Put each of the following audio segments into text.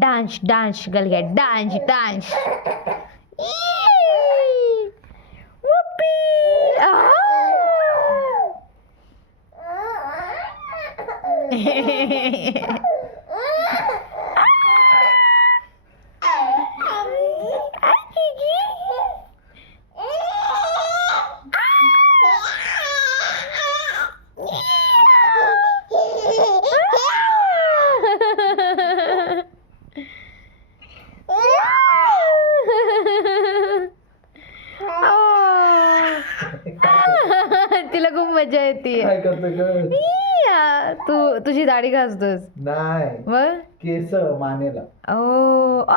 Dance dance गलिया dance dance तिला खूप मजा येते. काय करतो तू तुझी दाढी घासतोस नाही मग केस मानेला. ओ आ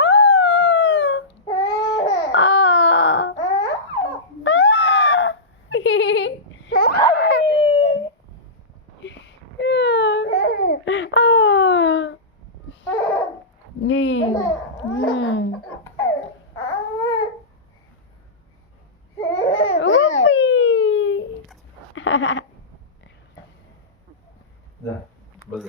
जा बस.